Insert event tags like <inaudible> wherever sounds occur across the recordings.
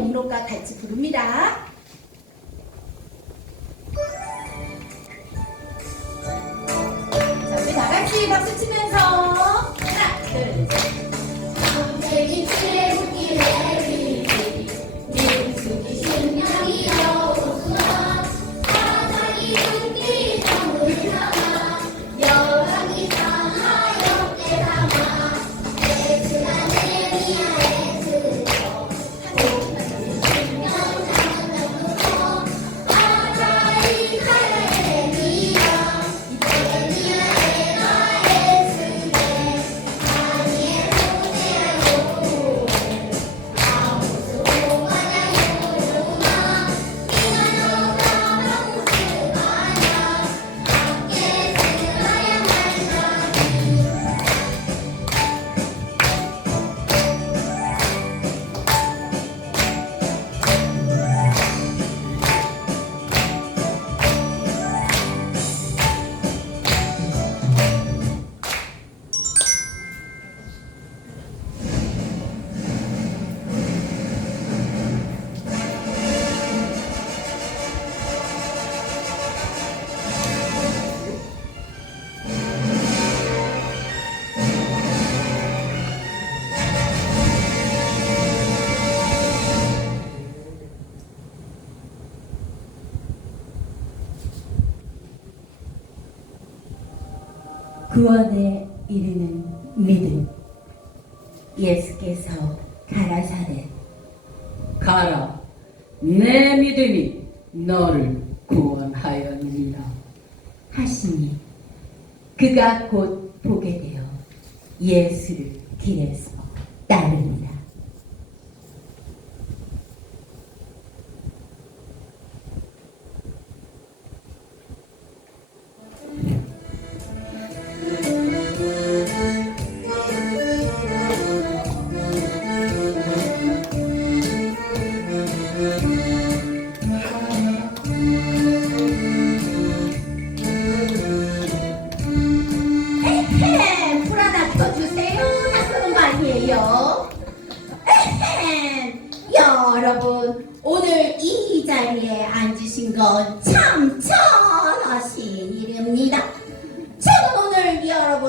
목록과 같이 부릅니다. 자, 우리 다 같이 박수 치면서 구원에 이르는 믿음. 예수께서 가라사대 가라, 내 믿음이 너를 구원하였느니라. 하시니 그가 곧 보게 되어 예수를 길에서 따릅니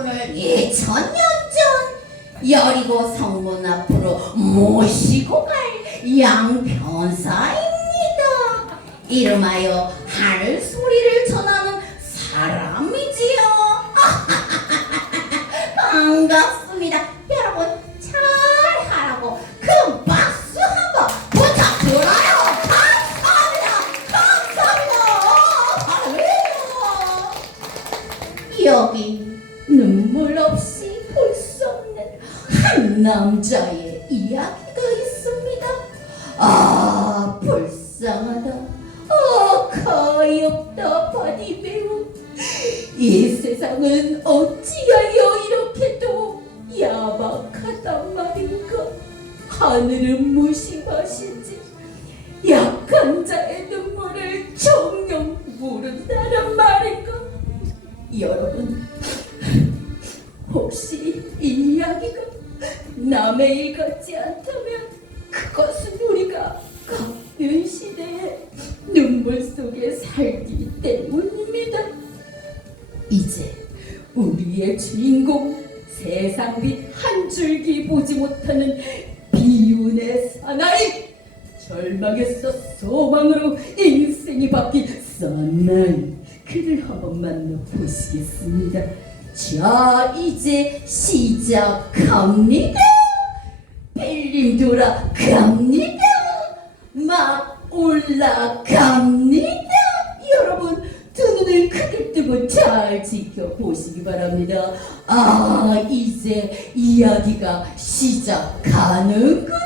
여러분을 2000년 전 여리고 성문 앞으로 모시고 갈 양변사입니다. 이름하여 하늘 남자의 이야기가 있습니다. 아 불쌍하다. 아 가엾다 바디 배우. 이 세상은 어찌하여 이렇게도 야박하단 말인가? 하늘은 무심하시 남의 일 같지 않다면 그것은 우리가 같은 시대에 눈물 속에 살기 때문입니다. 이제 우리의 주인공 세상 빛 한 줄기 보지 못하는 비운의 사나이 절망에서 소망으로 인생이 바뀐 썬나이 그를 한번 만나보시겠습니다. 자 이제 시작합니다. 벨림 돌아 갑니다. 막 올라갑니다. 여러분 두 눈을 크게 뜨고 잘 지켜보시기 바랍니다. 아 이제 이야기가 시작하는구나.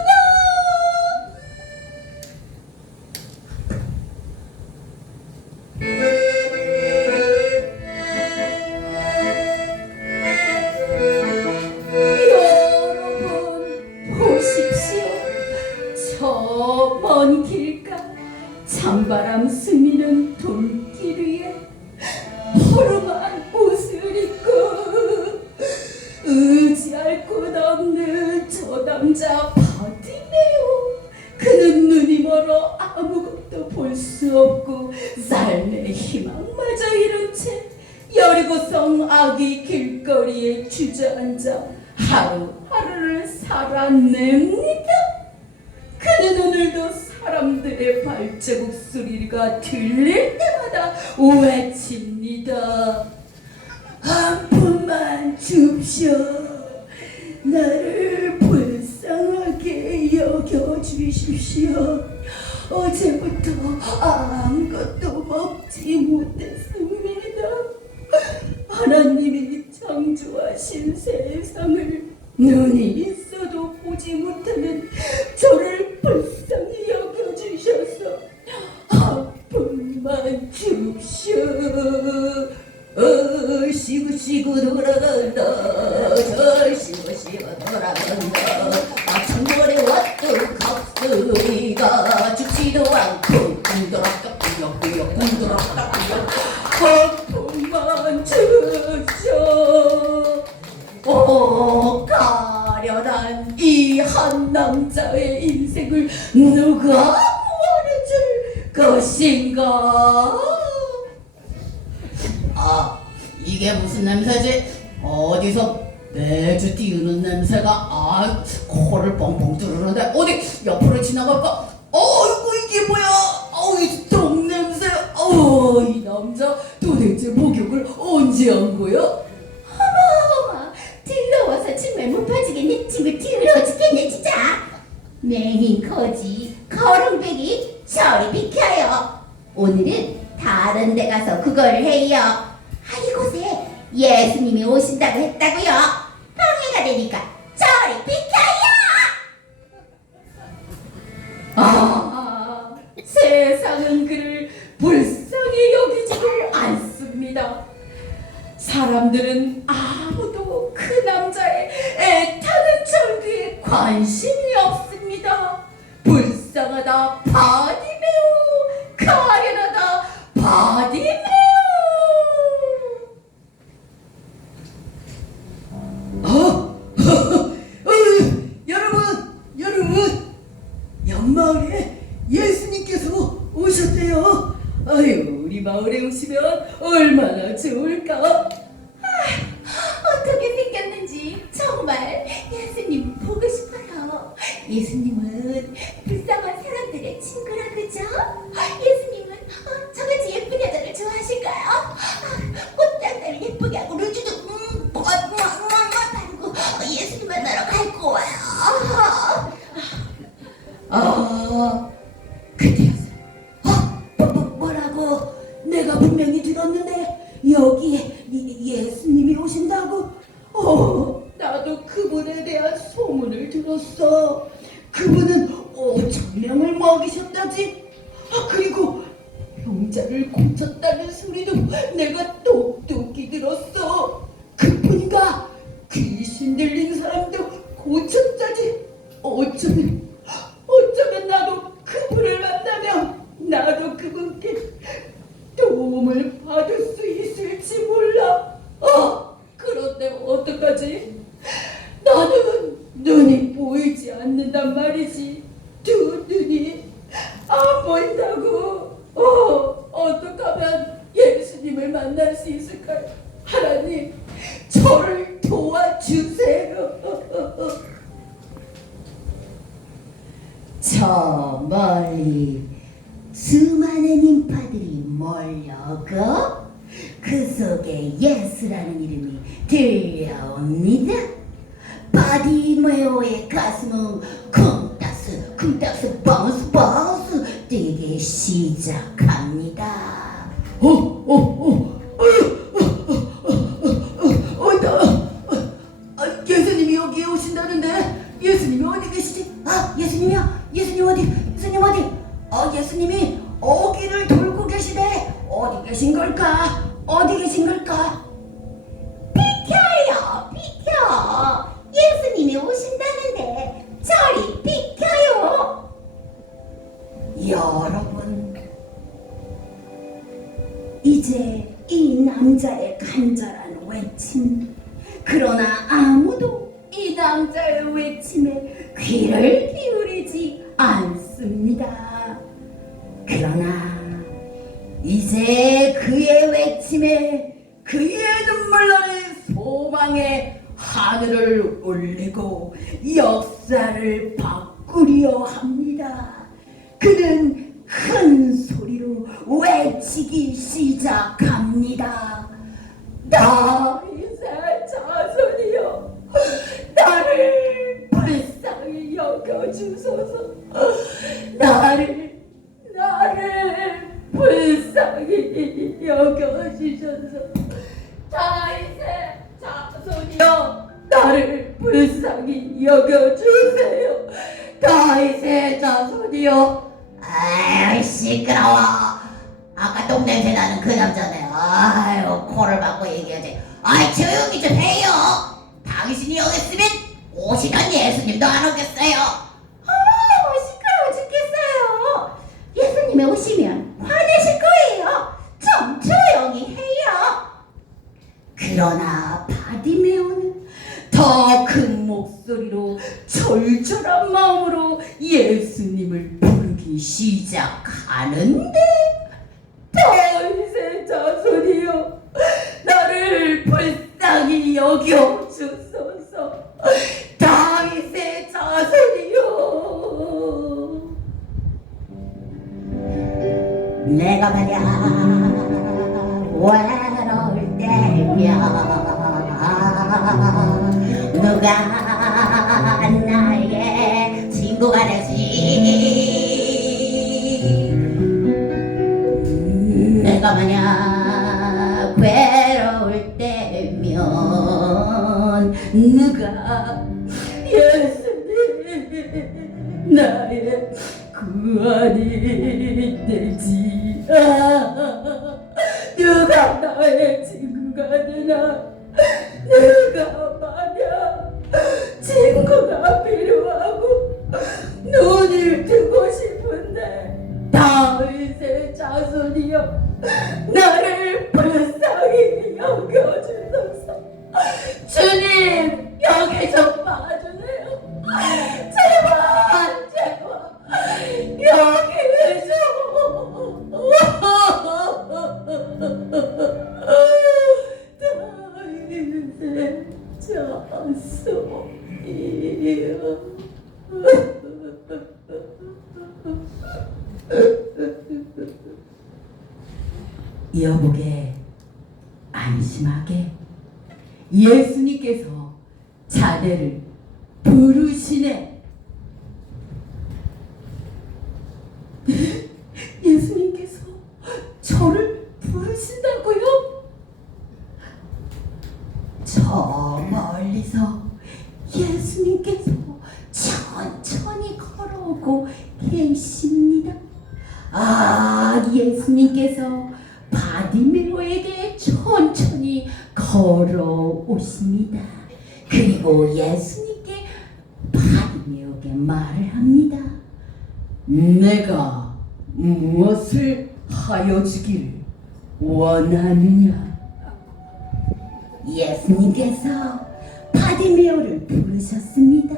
찬바람 스미는 돌길 위에 허름한 옷을 입고 의지할 곳 없는 저 남자 바디네요. 그는 눈 멀어 아무것도 볼 수 없고 삶의 희망마저 잃은 채 여리고성 아기 길거리에 주저앉아 하루하루를 살아냅니다. 그는 오늘도 사람들의 발자국 소리가 들릴 때마다 외칩니다. 한 푼만 줍쇼. 나를 불쌍하게 여겨주십시오. 어제부터 아무것도 먹지 못했습니다. 하나님이 창조하신 세상을 눈이 있어도 보지 못하는 저를 불쌍히 줍쇼. 어, 시구 시구 돌아간다 저 시구 시구 돌아간다 어디서 매주 띄우는 냄새가 아 코를 뻥뻥 뚫르는데 어디 옆으로 지나갈까? 어이구 이게 뭐야? 어우 이 똥 냄새. 어우 이 남자 도대체 목욕을 언제 한 거야? 어머 더러워서 정말 못 빠지겠네 집을 더러워 죽겠네 진짜 맹인 거지 거렁뱅이 저리 비켜요 오늘은 다른 데 가서 그걸 해요 아 이곳에 예수님이 오신다고 했다고요. 방해가 되니까 저리 비켜요! 아 세상은 그를 마을에 오시면 얼마나 좋을까? 어떻게 생겼는지 정말 예수님 보고 싶어요. 예수님은 불쌍한 사람들의 친구라 그죠? 예수님은 어, 저같이 예쁜 여자를 좋아하실까요? 아, 꽃장날 예쁘게 하고 루즈도 음, 뭐, 뭐, 뭐, 뭐 바르고 어, 예수님 만나러 갈 거예요. 아, 그 분명히 들었는데 여기에 이- 예수님이 오신다고. 어, 나도 그분에 대한 소문을 들었어. 그분은 5천 명을 먹이셨다지. 아, 그리고 병자를 고쳤다는 소리도 내가 똑똑히 들었어. 그뿐인가? 귀신 들린 사람도 고쳤다지. 어쩌면 어쩌면 나도 그분을 만나면 나도 그분께 도움을 받을 수 있을지 몰라. 어, 그런데 어떡하지? 나는 눈이 보이지 않는단 말이지. 두 눈이 안 보인다고. 어, 어떡하면 예수님을 만날 수 있을까요? 하나님, 저를 도와주세요. 저 멀리 수많은 인파들이 몰려오고 그 속에 예수라는 이름이 들려옵니다. 바디메오의 가슴은 쿵따스 쿵따스 바운스 바운스 뛰기 시작합니다. 어, 어, 어, 어디 계신 걸까? 소망의 하늘을 올리고 역사를 바꾸려 합니다. 그는 큰 소리로 외치기 시작합니다. 다윗의 자손이여 나를 불쌍히 여겨주소서 나를 나를 불쌍히 여겨주소서 다윗의 자손이여 나를 불쌍히 여겨주세요. 다윗의 자손이여. 아이 시끄러워. 아까 똥냄새 나는 그 남자네. 아유 코를 막고 얘기하지. 아이 조용히 좀 해요. 당신이 여기 있으면 오시던 예수님도 안 오겠어요. 어머 시끄러워 죽겠어요. 예수님이 오시면 화내실 거예요. 좀 조용히 해요. 그러나 바디메오는 더 큰 목소리로 절절한 마음으로 예수님을 부르기 시작하는데 다윗의 자손이여 나를 불쌍히 여겨 주소서. 다윗의 자손이여. 내가 말야 외 때면 누가 나에게 친구가 되지? 내가 만약 외로울 때면 누가 예수님 나의 구원이 자손이여 나를 불쌍히 여겨주소서. 주님 여기 좀 봐주세요. 제발 제발 여기 좀 <laughs> 다윗의 자손이여 여보게 안심하게 예수님께서 자네를 부르시네. 예수님께서 저를 부르신다고요? 저 멀리서 예수님께서 천천히 걸어오고 계십니다. 아, 예수님께서 바디메로에게 천천히 걸어오십니다. 그리고 예수님께 바디메오에게 말을 합니다. 내가 무엇을 하여 주기를 원하느냐? 예수님께서 바디메오를 부르셨습니다.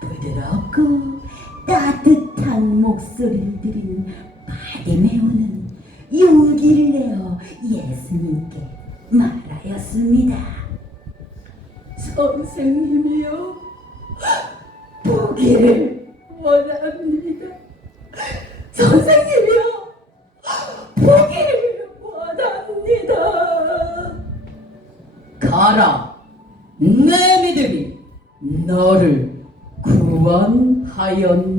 부드럽고 따뜻한 목소리를 들은 바디메오는 용기를 내어 예수님께 말하였습니다. 선생님이요, 보기를 원합니다. 선생님이요, 보기를 원합니다. 가라, 내 믿음이 너를 구원하였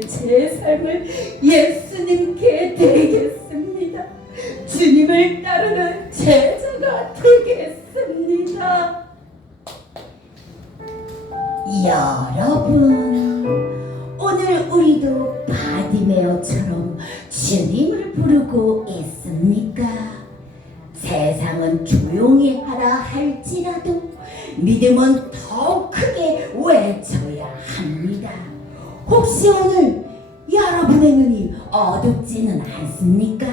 제제 삶을 예수님께 드리겠습니다. 주님을 따르는 제자가 되겠습니다. 여러분, 오늘 우리도 바디메어처럼 주님을 부르고 있습니까? 세상은 조용히 하라 할지라도 믿음은 혹시 오늘 여러분의 눈이 어둡지는 않습니까?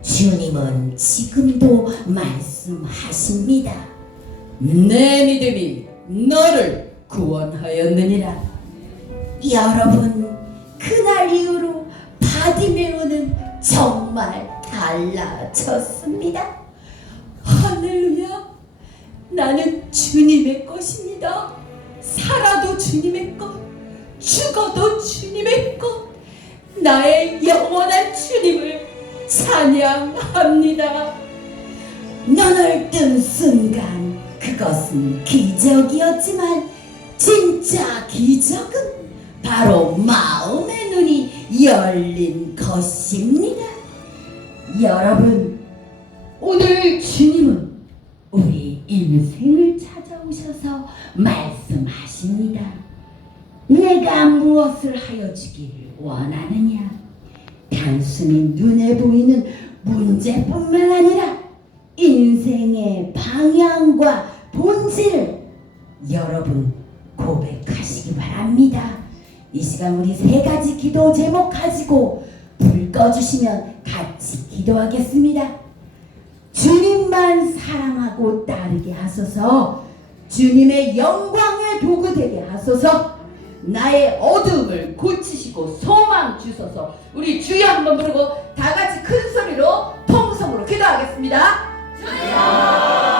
주님은 지금도 말씀하십니다. 내 믿음이 너를 구원하였느니라. 여러분, 그날 이후로 바디메오는 정말 달라졌습니다. 할렐루야. 나는 주님의 것입니다. 살아도 주님의 것, 죽어도 주님의 것. 나의 영원한 주님을 찬양합니다. 눈을 뜬 순간 그것은 기적이었지만 진짜 기적은 바로 마음의 눈이 열린 것입니다. 여러분, 오늘 주님은 우리 인생을 찾아오셔서 말씀하십니다. 내가 무엇을 하여 주기를 원하느냐? 단순히 눈에 보이는 문제뿐만 아니라 인생의 방향과 본질을 여러분 고백하시기 바랍니다. 이 시간 우리 세 가지 기도 제목 가지고 불 꺼주시면 같이 기도하겠습니다. 주님만 사랑하고 따르게 하소서 주님의 영광의 도구 되게 하소서 나의 어둠을 고치시고 소망 주소서. 우리 주여 한번 부르고 다 같이 큰 소리로 통성으로 기도하겠습니다. 주여!